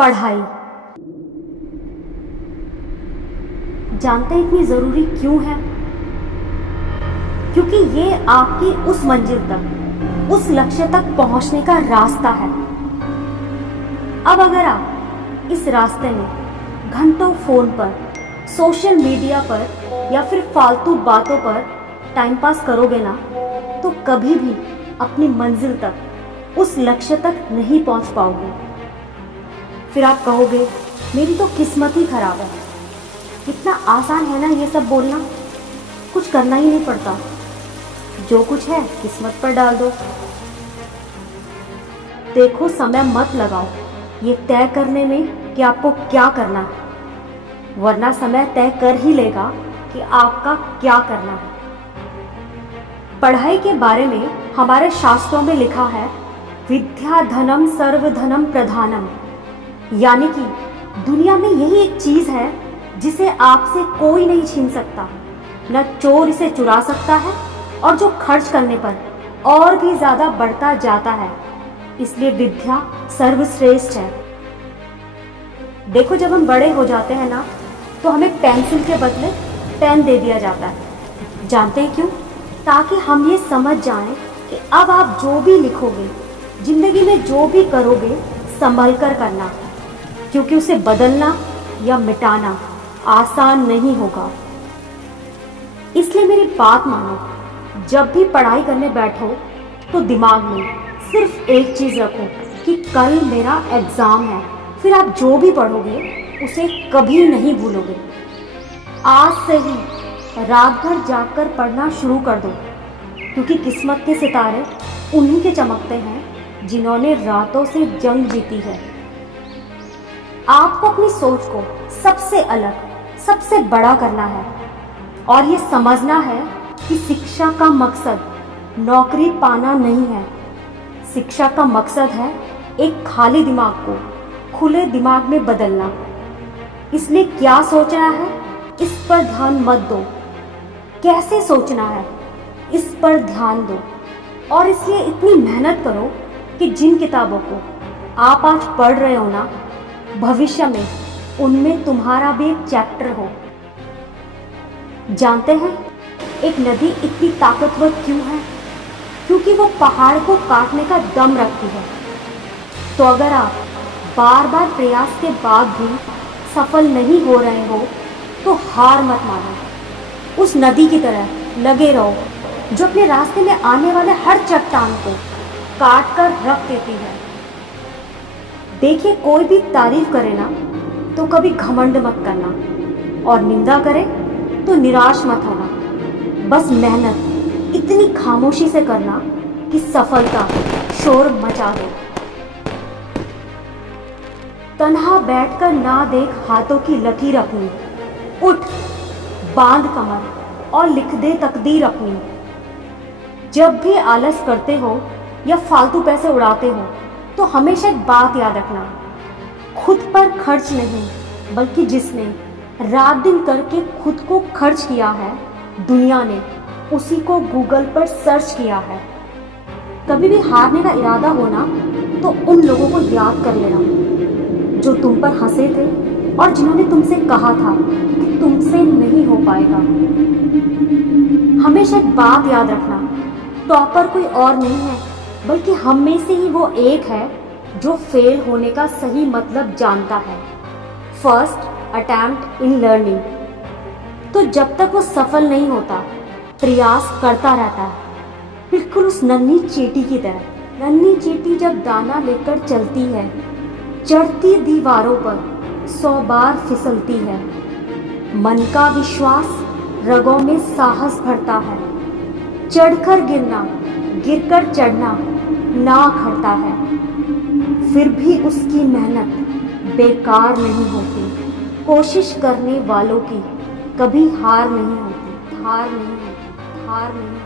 पढ़ाई। जानते हैं इतनी ज़रूरी क्यों है? क्योंकि ये आपकी उस मंजिल तक, उस लक्ष्य तक पहुंचने का रास्ता है। अब अगर आप इस रास्ते में घंटों फोन पर, सोशल मीडिया पर या फिर फालतू बातों पर टाइम पास करोगे ना, तो कभी भी अपनी मंजिल तक, उस लक्ष्य तक नहीं पहुंच पाओगे। फिर आप कहोगे मेरी तो किस्मत ही खराब है। कितना आसान है ना ये सब बोलना, कुछ करना ही नहीं पड़ता, जो कुछ है किस्मत पर डाल दो। देखो, समय मत लगाओ ये तय करने में कि आपको क्या करना है, वरना समय तय कर ही लेगा कि आपका क्या करना है। पढ़ाई के बारे में हमारे शास्त्रों में लिखा है, विद्या धनम सर्वधनम प्रधानम, यानी कि दुनिया में यही एक चीज है जिसे आपसे कोई नहीं छीन सकता, न चोर इसे चुरा सकता है, और जो खर्च करने पर और भी ज्यादा बढ़ता जाता है। इसलिए विद्या सर्वश्रेष्ठ है। देखो, जब हम बड़े हो जाते हैं ना, तो हमें पेंसिल के बदले पेन दे दिया जाता है। जानते हैं क्यों? ताकि हम ये समझ जाएं कि अब आप जो भी लिखोगे, जिंदगी में जो भी करोगे, संभल कर करना, क्योंकि उसे बदलना या मिटाना आसान नहीं होगा। इसलिए मेरी बात मानो, जब भी पढ़ाई करने बैठो तो दिमाग में सिर्फ एक चीज रखो कि कल मेरा एग्जाम है। फिर आप जो भी पढ़ोगे उसे कभी नहीं भूलोगे। आज से ही रात भर जागकर पढ़ना शुरू कर दो, क्योंकि किस्मत के सितारे उन्हीं के चमकते हैं जिन्होंने रातों से जंग जीती है। आपको अपनी सोच को सबसे अलग, सबसे बड़ा करना है, और ये समझना है कि शिक्षा का मकसद नौकरी पाना नहीं है। शिक्षा का मकसद है एक खाली दिमाग को खुले दिमाग में बदलना। इसलिए क्या सोचना है, इस पर ध्यान मत दो। कैसे सोचना है, इस पर ध्यान दो। और इसलिए इतनी मेहनत करो कि जिन किताबों को आप आज पढ़ रहे हो ना, भविष्य में उनमें तुम्हारा भी एक चैप्टर हो। जानते हैं एक नदी इतनी ताकतवर क्यों है? क्योंकि वो पहाड़ को काटने का दम रखती है। तो अगर आप बार बार प्रयास के बाद भी सफल नहीं हो रहे हो, तो हार मत मानो। उस नदी की तरह लगे रहो जो अपने रास्ते में आने वाले हर चट्टान को काट कर रख देती है। देखिए, कोई भी तारीफ करे ना तो कभी घमंड मत करना, और निंदा करे तो निराश मत होना। बस मेहनत इतनी खामोशी से करना कि सफलता शोर मचा दे। तन्हा बैठकर ना देख हाथों की लकीर अपनी, उठ बांध कमर और लिख दे तकदीर अपनी। जब भी आलस करते हो या फालतू पैसे उड़ाते हो, तो हमेशा एक बात याद रखना, खुद पर खर्च नहीं, बल्कि जिसने रात दिन करके खुद को खर्च किया है, दुनिया ने उसी को गूगल पर सर्च किया है। कभी भी हारने का इरादा हो ना, तो उन लोगों को याद कर लेना जो तुम पर हंसे थे और जिन्होंने तुमसे कहा था कि तुमसे नहीं हो पाएगा। हमेशा एक बात याद रखना, टॉपर कोई और नहीं है, बल्कि हम में से ही वो एक है जो फेल होने का सही मतलब जानता है। First attempt in learning. तो जब तक वो सफल नहीं होता, प्रयास करता रहता है, बिल्कुल उस नन्ही चींटी की तरह। नन्ही चींटी जब दाना लेकर चलती है, चढ़ती दीवारों पर 100 बार फिसलती है। मन का विश्वास रगों में साहस भरता है। चढ़कर गिरना, गिरकर चढ़ना ना खड़ता है। फिर भी उसकी मेहनत बेकार नहीं होती। कोशिश करने वालों की कभी हार नहीं होती, हार नहीं होती, हार नहीं।